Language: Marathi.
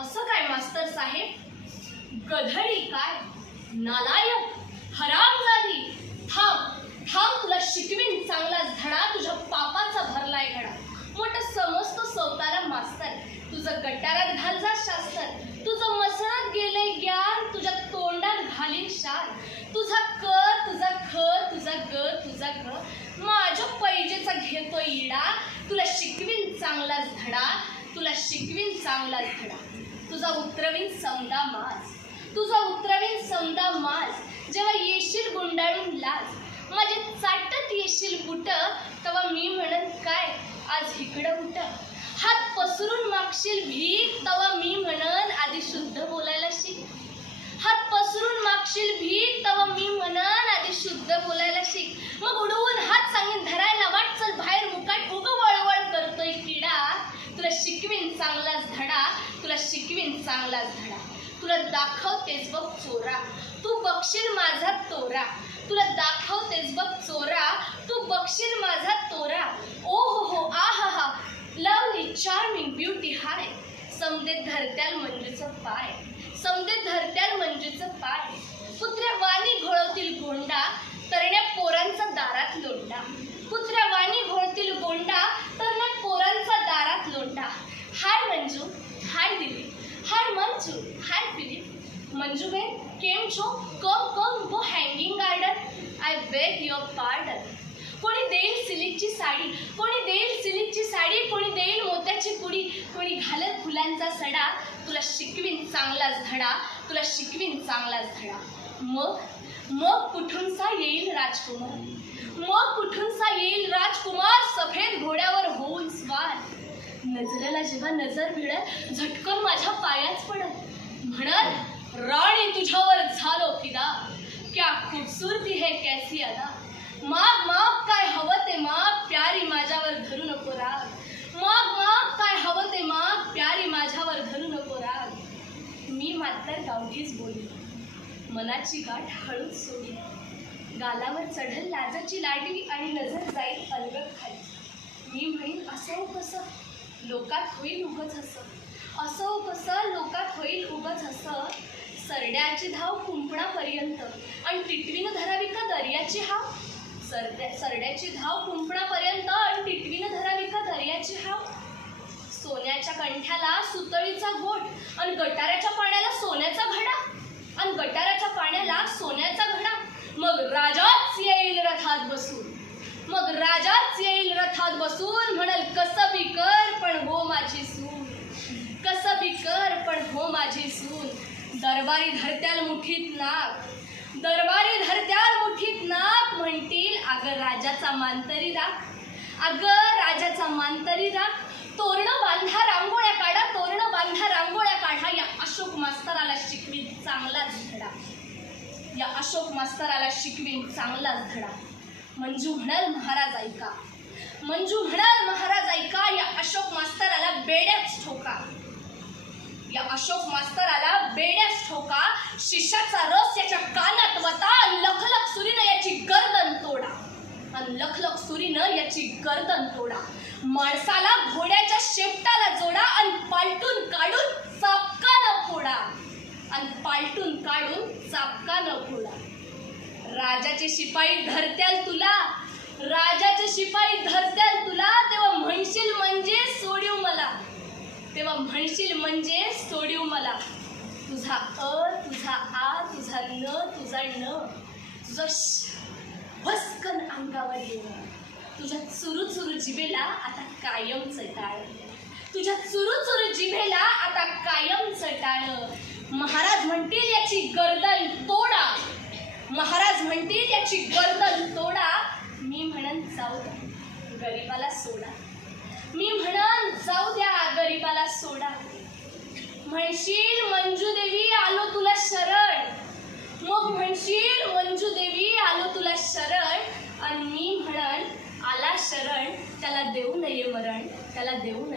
असं काय मास्तर साहेब? गधडी काय? नालायक झाली थांब थांब तुला शिकवीन चांगला धडा. तुझ्या पापाचा भरलाय घडा मोठं समजतो सौतारा मास्तर. तुझं गटारात घाल जा शास्त्र. तुझं मसणात गेलंय ज्ञान तुझ्या तोंडात घालीन शान. तुझा क तुझा ख तुझा ग तुझा घ. माझ्या पैजेचा घेतो इडा. तुला शिकवीन चांगलाच धडा. तुला शिकवीन चांगलाच धडा. तुझा उतरवीन समदा माज तुझा उतरवीन समदा माज जेव्हा येशील गुंडाळून लाज माझे चाटत येशील बुट तेव्हा मी म्हणत काय? आज इकडं उठ. हात पसरून मागशील भीक तेव्हा मी म्हणन आधी शुद्ध बोलायला शिक. हात पसरून मागशील भीक तेव्हा मी म्हणन आधी शुद्ध बोलायला शिक. मग उडवून हात सांगेन धरायला वाट चल बाहेर मुकाट उग वळवळ करतोय किडा तुला शिकवीन चांगलाच धडा तुला शिकवीन चांगलाच धडा तुला दाखवतेच बघ चोरा. तू बक्षील माझा तोरा. तुला दाखवतेस बघ चोरा. तू बक्षील माझा तोरा. ओ हो हो आ हा हा लवली चार्मिंग ब्युटी हाय. समदे धरत्याल मंजूचं पाय. समदे धरत्याल मंजूचं पाय. कुत्र्या वाणी घोळवतील गोंडा. तरण्या पोरांचा दारात लोंडा. कुत्र्या वाणी घोळतील गोंडा. तरण्या पोरांचा दारात लोंडा. हाय मंजू. हाय दिली. हाय मंजू हाय फिलिप मंजूबेन केम છો come come go hanging garden I beg your pardon कोणी देईल सिल्कची साडी कोणी देईल सिल्कची साडी कोणी देईल मोत्याची पुडी कोणी घालत फुलांचा सडा तुला शिकवीन चांगलाच धडा तुला शिकवीन चांगलाच धडा. मग मग कुठूनसा येईल राजकुमार? मग कुठूनसा येईल राजकुमार? सब नजरेला जेव्हा नजर भिडत झटकन माझ्या पायाच पडत म्हणत राणी तुझ्यावर झालो फिदा. क्या खूबसूरती है कैसी अदा. माग माग काय हवं ते माग प्यारी माझ्यावर धरू नको राग. माग माग काय हवं ते माग प्यारी माझ्यावर धरू नको राग. मी मात्र गावठीच बोली. मनाची गाठ हळूच सोडली. गालावर चढल लाजाची लाडवी आणि नजर जाईल अलगत खाली. मी म्हणेन असं हो कसं? लोकात होईल उगच असं. असं कसं लोकात होईल उगच असं? सरड्याची धाव कुंपणापर्यंत. आणि टिटवीनं धरावी का दर्याची हाव? सरड्या सरड्याची धाव कुंपणापर्यंत आणि टिटवीनं धरावी का दर्याची हाव? सोन्याच्या कंठ्याला सुतळीचा गोट आणि गटाराच्या पाण्याला सोन्याचा घडा. आणि गटाराच्या पाण्याला सोन्याचा घडा. मग राजाच येईल रथात बसून. मग राजाच येईल रथात बसून म्हणल कसं बी कर पण हो माझी सून कसं बी कर पण हो माझी सून दरबारी धरत्याल मुठीत नाक. दरबारी धरत्याल मुठीत नाक म्हणतील अगं राजाचा मानतरी राख. अगं राजाचा मानतरी राख. तोरणं बांधा रांगोळ्या काढा तोरणं बांधा रांगोळ्या काढा. या अशोक मास्तराला शिकवीन चांगलाच धडा. या अशोक मास्तराला शिकवीन चांगलाच धडा. मंजू म्हणाल महाराज ऐका. मंजू म्हणाल महाराज ऐका. या अशोक मास्तराला बेड्याच ठोका. या अशोक मास्तराला बेड्याच ठोका शिष्याचा रस याच्या कानात वता लखलख सुरीनं याची गर्दन तोडा. आणि लखलख सुरीनं याची गर्दन तोडा. माणसाला घोड्याच्या शेपटाला जोडा आणि पालटून काढून चापकानं फोडा. आणि पालटून काढून चापकानं फोडा. राजाचे शिपाई धरत्याल तुला राजाचे शिपाई धरत्याल तुला तेव्हा म्हणशील म्हणजे सोडीव मला. तेव्हा म्हणशील म्हणजे सोडीव मला. तुझा अ तुझा आ तुझा न तुझा न तुझा श भस्कन अंगावर येणं. तुझ्या चुरू चुरू जिभेला आता कायम चटाळ. तुझ्या चुरू चुरू जिभेला आता कायम चटाळ. महाराज म्हणतील याची गर्दन तोडा. महाराज म्हणतील याची गर्दन तोडा. मी म्हणन जाऊ गरिबाला सोडा. ela deu um.